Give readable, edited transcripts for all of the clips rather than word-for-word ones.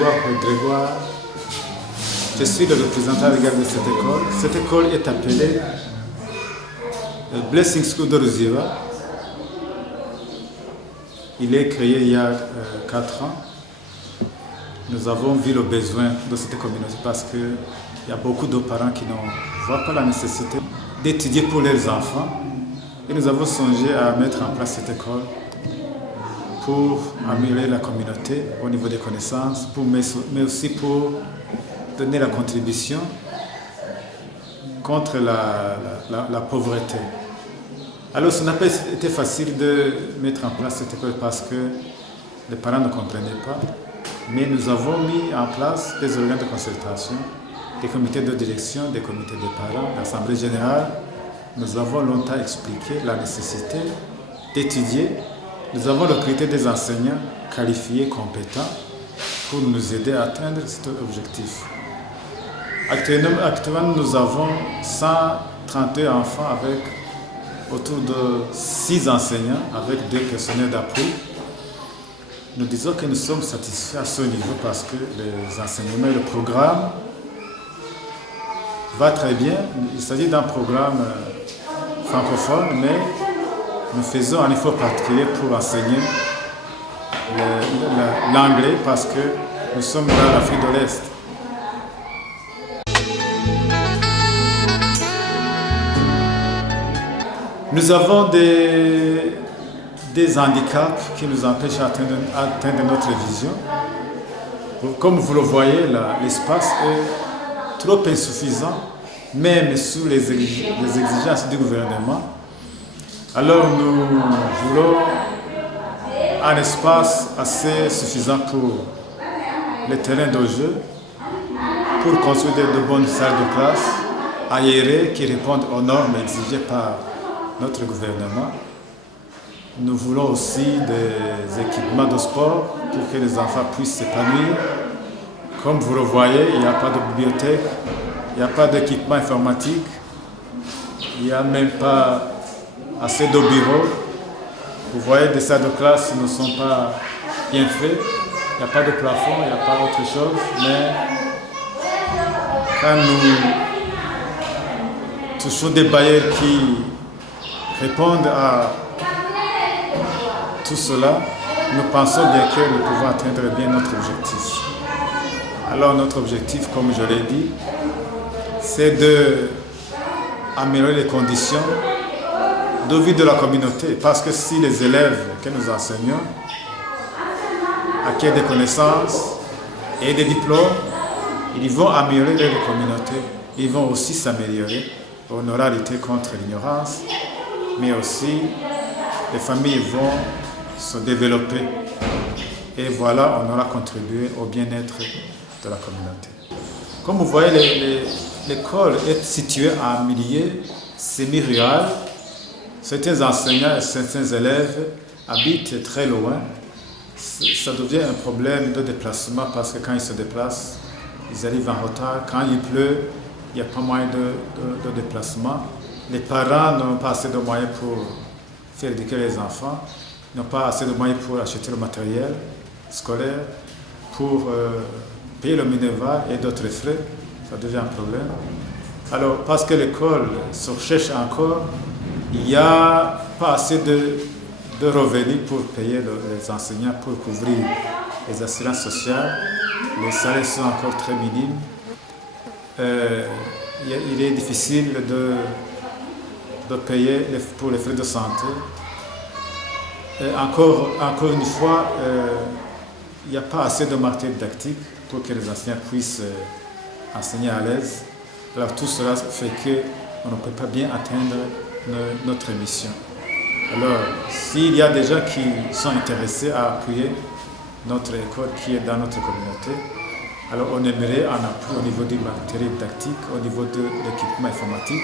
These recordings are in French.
Grégoire Grégoire. Je suis le représentant légal de cette école. Cette école est appelée Blessing School de Ruziba. Il est créé il y a 4 ans. Nous avons vu le besoin de cette communauté parce qu'il y a beaucoup de parents qui ne voient pas la nécessité d'étudier pour leurs enfants. Et nous avons songé à mettre en place cette école pour améliorer la communauté au niveau des connaissances, mais aussi pour donner la contribution contre la pauvreté. Alors, ce n'a pas été facile de mettre en place cette école parce que les parents ne comprenaient pas, mais nous avons mis en place des organes de consultation, des comités de direction, des comités de parents, l'Assemblée générale. Nous avons longtemps expliqué la nécessité d'étudier. Nous avons recruté des enseignants qualifiés, compétents, pour nous aider à atteindre cet objectif. Actuellement, nous avons 132 enfants avec autour de 6 enseignants avec 2 personnels d'appui. Nous disons que nous sommes satisfaits à ce niveau parce que les enseignements et le programme va très bien. Il s'agit d'un programme francophone, mais nous faisons un effort particulier pour enseigner l'anglais parce que nous sommes dans l'Afrique de l'Est. Nous avons des handicaps qui nous empêchent d'atteindre notre vision. Comme vous le voyez, l'espace est trop insuffisant, même sous les exigences du gouvernement. Alors nous voulons un espace assez suffisant pour les terrains de jeu, pour construire de bonnes salles de classe aérées qui répondent aux normes exigées par notre gouvernement. Nous voulons aussi des équipements de sport pour que les enfants puissent s'épanouir. Comme vous le voyez, il n'y a pas de bibliothèque, il n'y a pas d'équipement informatique, il n'y a même pas assez de bureaux. Vous voyez, des salles de classe ne sont pas bien faites, il n'y a pas de plafond, il n'y a pas autre chose, mais quand nous touchons des bailleurs qui répondre à tout cela, nous pensons bien que nous pouvons atteindre bien notre objectif. Alors notre objectif, comme je l'ai dit, c'est d'améliorer les conditions de vie de la communauté. Parce que si les élèves que nous enseignons acquièrent des connaissances et des diplômes, ils vont améliorer leur communauté. Ils vont aussi s'améliorer. On aura lutté contre l'ignorance, mais aussi les familles vont se développer. Et voilà, on aura contribué au bien-être de la communauté. Comme vous voyez, l'école est située en milieu semi-rural. Certains enseignants et certains élèves habitent très loin. Ça devient un problème de déplacement parce que quand ils se déplacent, ils arrivent en retard. Quand il pleut, il n'y a pas moyen de déplacement. Les parents n'ont pas assez de moyens pour faire éduquer les enfants, n'ont pas assez de moyens pour acheter le matériel scolaire, pour payer le minerval et d'autres frais. Ça devient un problème. Alors, parce que l'école se recherche encore, il n'y a pas assez de revenus pour payer les enseignants, pour couvrir les assurances sociales. Les salaires sont encore très minimes. Il est difficile de payer pour les frais de santé. Encore une fois, il n'y a pas assez de matériel didactique pour que les enseignants puissent enseigner à l'aise. Alors tout cela fait qu'on ne peut pas bien atteindre notre mission. Alors, s'il y a des gens qui sont intéressés à appuyer notre école qui est dans notre communauté, alors on aimerait un appui au niveau du matériel didactique, au niveau de l'équipement informatique,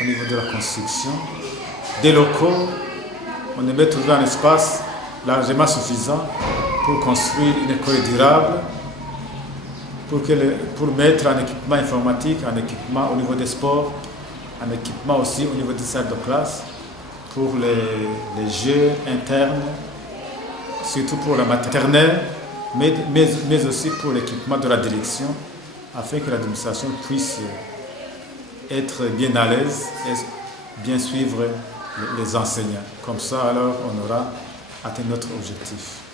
au niveau de la construction, des locaux. On aimerait trouver un espace largement suffisant pour construire une école durable, pour mettre un équipement informatique, un équipement au niveau des sports, un équipement aussi au niveau des salles de classe, pour les jeux internes, surtout pour la maternelle, mais aussi pour l'équipement de la direction, afin que l'administration puisse être bien à l'aise et bien suivre les enseignants. Comme ça, alors, on aura atteint notre objectif.